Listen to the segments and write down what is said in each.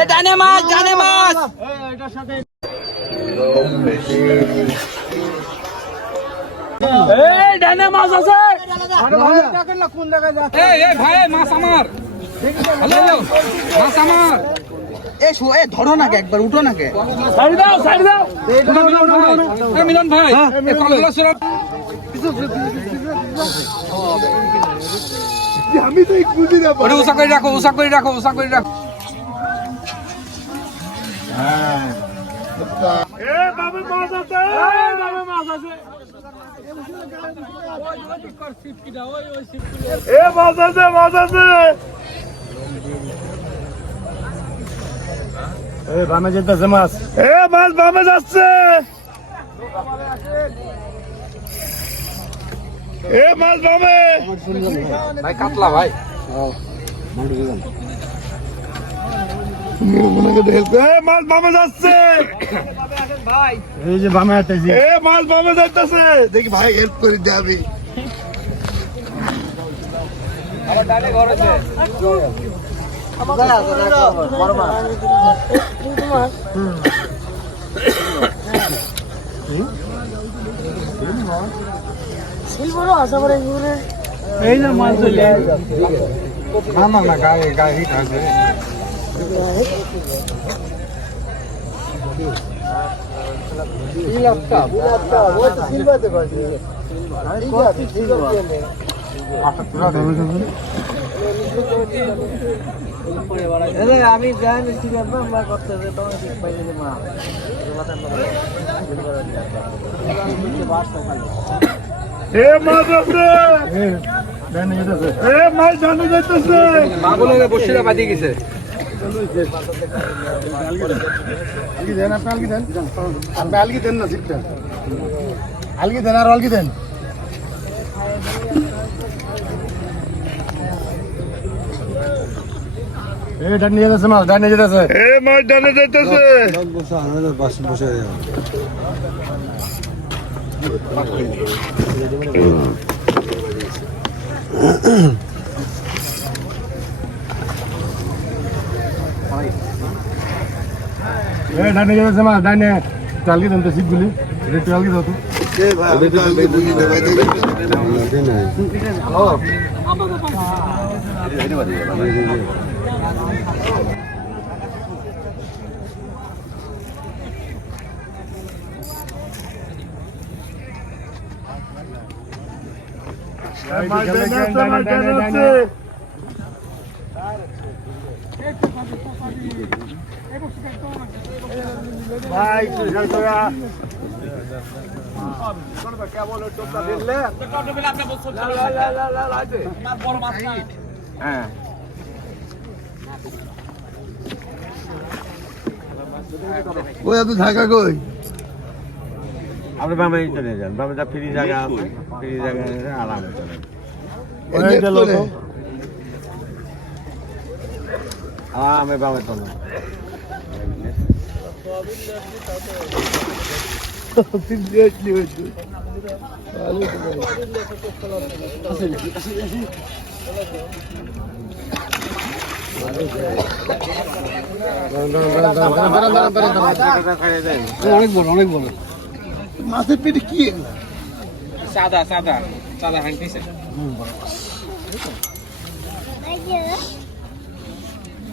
এ ডানে মাছ ডানে মাছ। এই ডানে মাছ আছে। এই এই ভাই মাছ আমার। হ্যালো মাছ আমার। এ শো এ ধরো না কে একবার উঠো না কে সাইড দাও সাইড দাও। মিলন ভাই মিলন ভাই এই কলগুলো সরাও আমি তো এক বুঝি না। উষা করে রাখো উষা করে রাখো উষা করে রাখো। বামে যেতেছে মাছ এ মাছ বামে যাচ্ছে এ মাছ বামে ভাই কাতলা ভাই। এ মাছ বামে যাচ্ছে। এই যে বামে হাঁটাইছি এ মাছ বামে যাইতেছে। দেখি ভাই হেল্প করে দে আমি। এই যে মাছ চলে না না না গায়ে গায়ে আছে আমি জানি ঠিক আছে আমরা করতে তোমার ঠিক পাইলে মা এ আছে এ জানে যাইতেছে। বাবুলে বসিরা বাদি গেছে। আলগি দেন আপনি আলগি দেন আপনি আলগি দেন না সিটটা আলগি দেন আর আলগি দেন এই ডান নিয়ে মাছ এ যেতেছে মাছ ডান নিয়ে একটু আলগি দেন তো সিটগুলি এটা একটু আলগি দাও তো এ মাছ জানে যাচ্ছে মাছ জানে যাচ্ছে ভাই হ্যাঁ। ওই এত ঢাকা কই? আপনি বামে চলে যান। বামে যা ফ্রি জায়গা আছে ফ্রি জায়গা আরামে চলে যান। আরামে বামে দেন অনেক বড় অনেক বড় মাছের পেটে কি? সাদা সাদা সাদা হাঁটিছে চেনাদি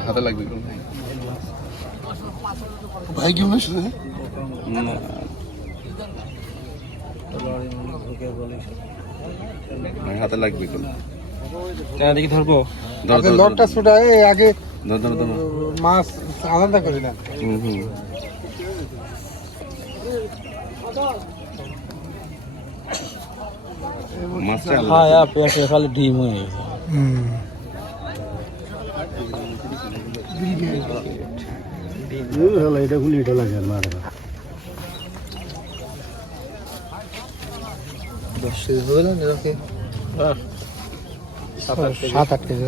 হাতে লাগবে ভাই কেমন আছে? হাতে লাগবে কোন দেখি ধরবো। ধর ধর লটটা ছুটা এই আগে ধর ধর ধর। মাছ আলাদা করি না হুম মাছটা আলাদা। পেঁয়াজ খালি ডিম হয়ে গেছে। এটা গুলি এটা লাগে আর মারে সাত আট কেজি।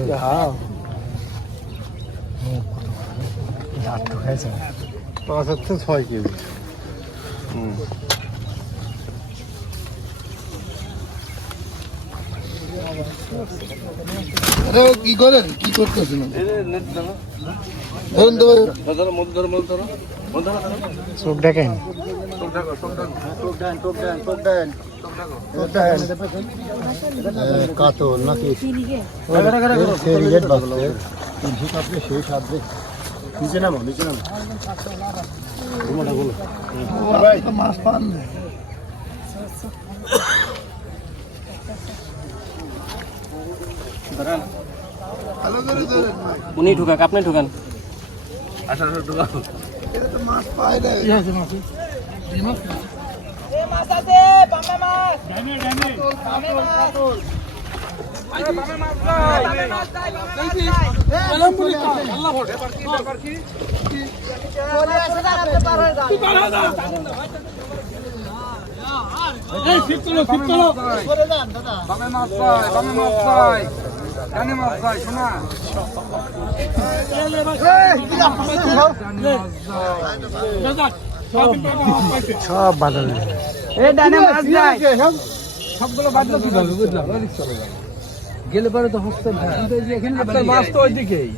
পাঁচ হচ্ছে ছয় কেজি। কি করেন কি করতেছেন ধরুন তো চোখ দেখেন। কাতল নাকি? তিনশো কাপড়ে সেই সাথে নিচে নামো নিচে নামো। মাছ পান। উনি ঢুকাক আপনি ঢুকান। এই শিব তোলো শিব তোলো। বামে মাছ চাই বামে মাছ শোনা সব বাদল সবগুলো বাদ কীভাবে বুঝলাম ওদিক চলে যাবে গেলে পরে তো হস্তে মাছ তো ওইদিকেই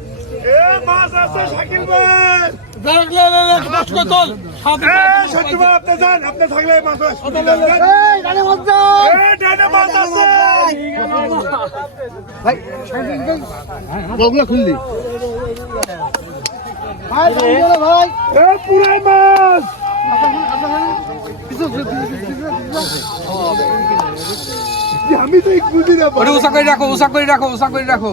ভাই। ভাই খুললি এ পুরাই মাছ। আমি তো বুঝি না ওটা উষা করে রাখো উষা করে রাখো উষা করে রাখো।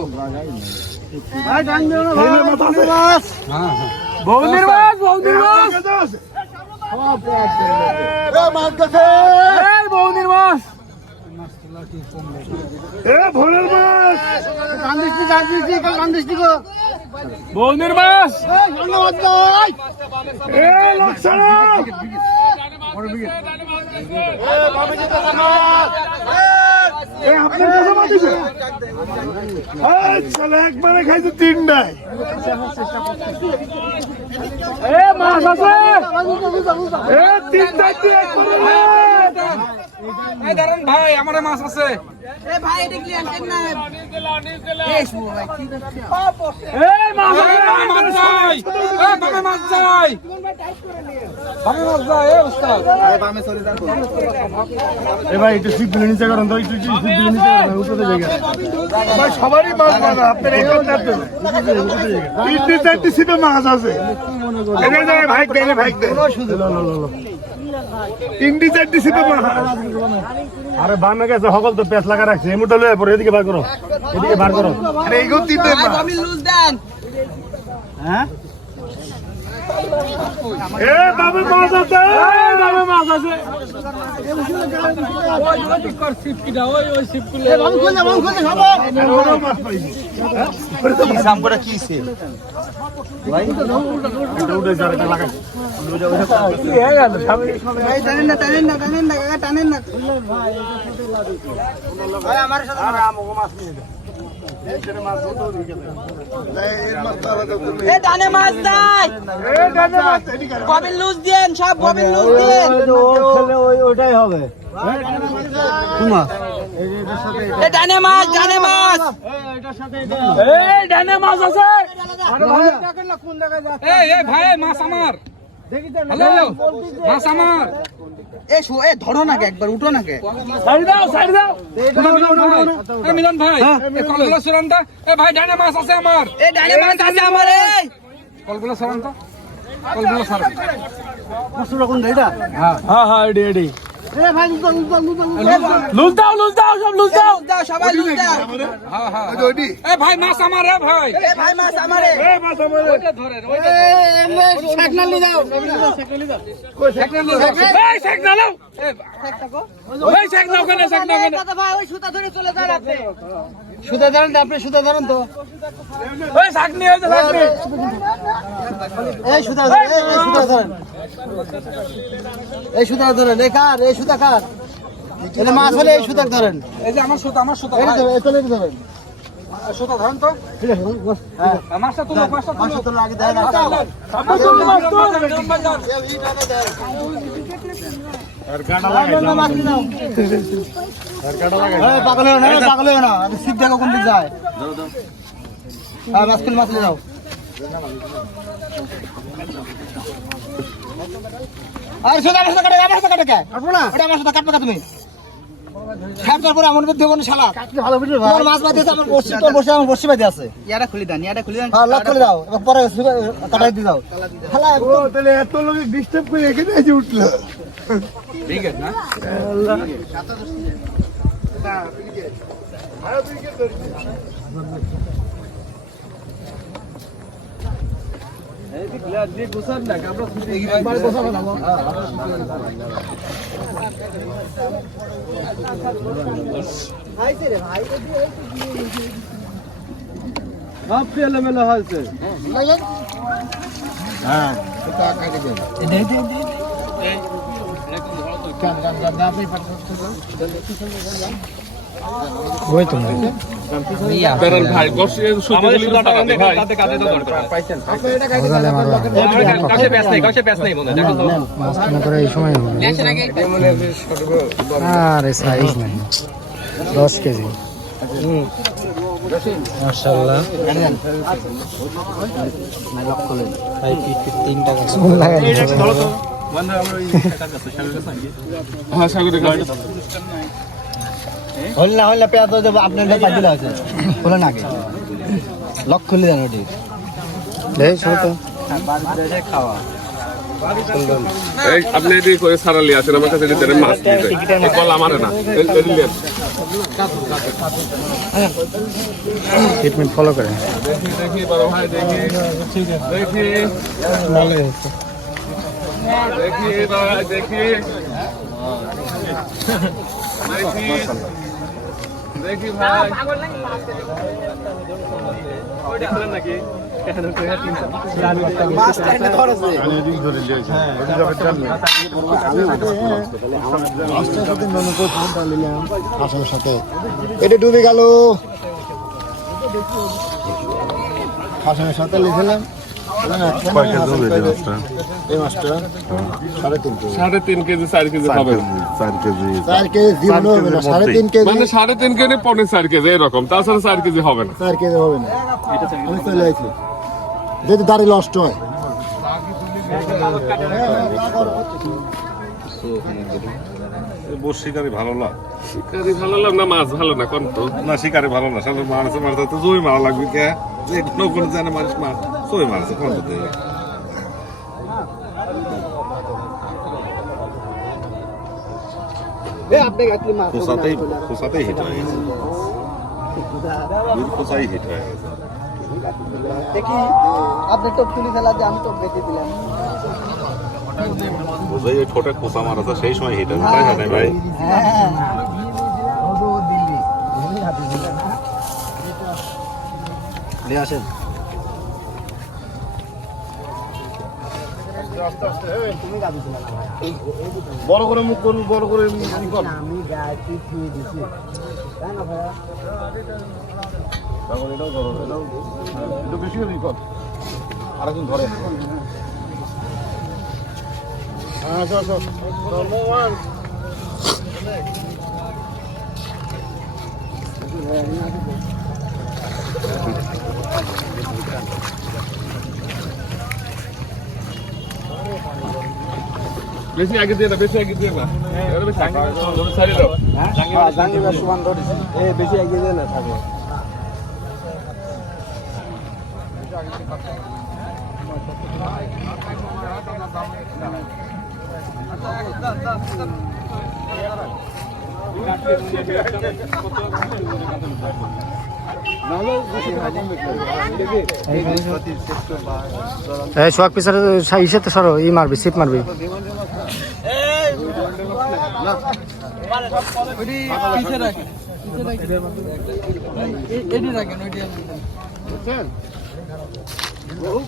মাছ হ্যাঁ হ্যাঁ বৌদির মাছ বৌদির মাছ আছে এই বৌদির মাছ এ ভোরের মাছ বৌদির মাছ এ লক্ষণা এ আপনার কাছে মাছ দিছে চলে একবারে খাইছে তিনটায়। এ মাছ আছে? এ তিনটায় দিয়ে একবারে এই ভাই আমার মাছ আছে। এ ভাই এটা কি না? মাছ আছে বামে মাছ চাই এই বামে মাছ বামে মাছ চাই এ উস্তাদ এ ভাই একটু সিপ দিলে নিচে করেন তো একটু সিপ দিলে নিচে করেন উপরে জায়গা ভাই সবারই মাছ বাঁধা আপনার এখানে চারটে তিনটে চারটে সিপে মাছ আছে। এনে যায় ভাই দেয় ভাই দেয় তিনটি চারটি সিপে মাছ আরে বামে গেছে সকল তো পেঁচ লাগা রাখছে। এই মুঠো লয়ে পড়ে এদিকে বার করো। এদিকে বার করো। আরে এইগুলো তিনটে মাছ। আমি লুজ দেন। এ, বাবু মাছ আছে বামে মাছ আছে। ওই ওই কর সিপকিটা ওই ওই সিপকুলে ওরাও মাছ পাইছি এটা উঠে যার এটা লাগাই ভাই টানেন না টানেন না টানেন না কাকা টানেন না এ ডানে মাছ দেয় এ ডানে মাছ এদিকে আনো। ববিন লুজ দেন সব ববিন লুজ দেন ওইটাই হবে। ডানে মাছ ডানে মাছ ডানে মাছ। আছে। এই এই ভাই মাছ আমার। ধরো না কে একবার উঠো না কে। সাইড দাও সাইড দাও। শোনো, মিলন ভাই এই মিলন ভাই। এই কলগুলো সরান তো। এ ভাই ডানে মাছ আছে আমার। এ ডানে মাছ আছে আমার এই। কলগুলো সরান তো। কলগুলো সরান। হ্যাঁ। হ্যাঁ এডি এডি লুজ দাও লুজ দাও সব লুজ দাও দাও সবাই লুজ দাও হ্যাঁ হ্যাঁ এ ভাই মাছ আমার রে ভাই। এ ভাই মাছ আমার। এই এ মাছ আমার। ওইটা ধরেন ওইটা শাকনাল লি দাও এই শেখ দাও এই শেখ দাও কেন শেখ কেন? ভাই ওই সুতা ধরে চলে যান আপনি। সুদা ধরেন তো আপনি সুদা ধরেন তো। ওই ওই এই সুদা ধরেন এই এই সুদা ধরেন। এই সুদা ধরেন এই কার এই সুদা কার? এটা মাছ হলে এই সুদা ধরেন। এই যে আমার সুতা আমার সুতা এটা ধরেন এটা ধরেন, সুতা ধরেন তো। হ্যাঁ মাছটা তুলো মাছটা মাছ তুলো তো লাগে দেয় না মাছ তুলো মাছ তুলো মাছ এই, পাগল না পাগল না। আমি সিপ দেখো কোন দিক যায়। হ্যাঁ মাছ মাছ যাও। আরে সোজা আমার সাথে কাটে আমার সাথে কাটে কাটবো না। এটা আমার সাথে কাটবে কা তুমি? খাট তারপর আমার মধ্যে কোনো শালা। ভালো বুঝলি তোমার মাছ বাদে আছে আমার বসি তোর বসে আমার বসি বাদে আছে। ইয়াটা খুলে দেন ইয়াটা খুলে দেন। হ্যাঁ লক করে দাও এবার পরে কাটাই দিয়ে দাও। শালা তাহলে এত লোক ডিস্টার্ব করে এখানে এসে উঠল। ঠিক আছে না ভাই বসে সুযোগ ভাই কাছে ব্যাস নেই কাছে ব্যাস নেই মনে দেখো তো। আরে সাইজ নাই। দশ কেজি। মার্শাল্লাহ চুন লাগাই হ্যাঁ সাগরে হল না হল না পেঁয়াজ তো দেবো আপনার কাছে দিলে আছে খুলে আগে। লক খুলে দেন ওটি। এই ছোট এই আপনি এদি করে সারালি আছেন আমার কাছে দিতে মাছ দিতে কল আমার না। ট্রিটমেন্ট ফলো দেখি দেখি বড় ভাই দেখি দেখি দেখি দেখি দেখি ভাই আসার সাথে এটা ডুবে গেল। আসামের সাথে লিখলাম এই মাছটা সাড়ে তিন সাড়ে তিন কেজি চার কেজি হবে। চার কেজি। জীবনে হবে সাড়ে তিন কেজি। মানে সাড়ে তিন কেজি পৌনে চার কেজি এরকম। তাছাড়া চার কেজি হবে না। চার কেজি হবে না। আমি চলে আসছি যদি দাড়ি নষ্ট হয়। শিকারি ভালো না? শিকারি ভালো লাগ না মাছ ভালো না কোন তো? না শিকারি ভালো না মারছে মারতে তো জমি মারা লাগবে কে? যে কোনো কোনো জানে মানুষ মার জমি মারছে কোন তো দেবে খোসাতেই খোসাতেই হিট হয়ে গেছে দুই খোসাই হিট হয়ে গেছে দেখি আপনি টপ তুলি ফেলা দিয়ে আমি টপ বেঁধে দিলাম বুঝাই ঠোঁটে খোসা মারাছে সেই সময় হিট হয়েছে তাই না ভাই হ্যাঁ নিয়ে আসেন বড় করে মুখ করুন বড় করে আমি গায়ে ছুঁয়ে দিছি? তাই না ভাইয়া? তারপর এটাও ধরো এটাও একটু বেশি করে ই আরেকজন ধরে। হ্যাঁ চল চল ধর্মবান বেশি আগে দিয়ে না বেশি আগে দিয়ে না এর বেশি আগে ধরে ছাড়ি দাও জাঙ্গিবার সমান ধরেছি এ বেশি এগিয়ে যায় না থাকে এই সোয়াক পিছার ইসেতে সরো ই মারবি সিপ মারবি। বহু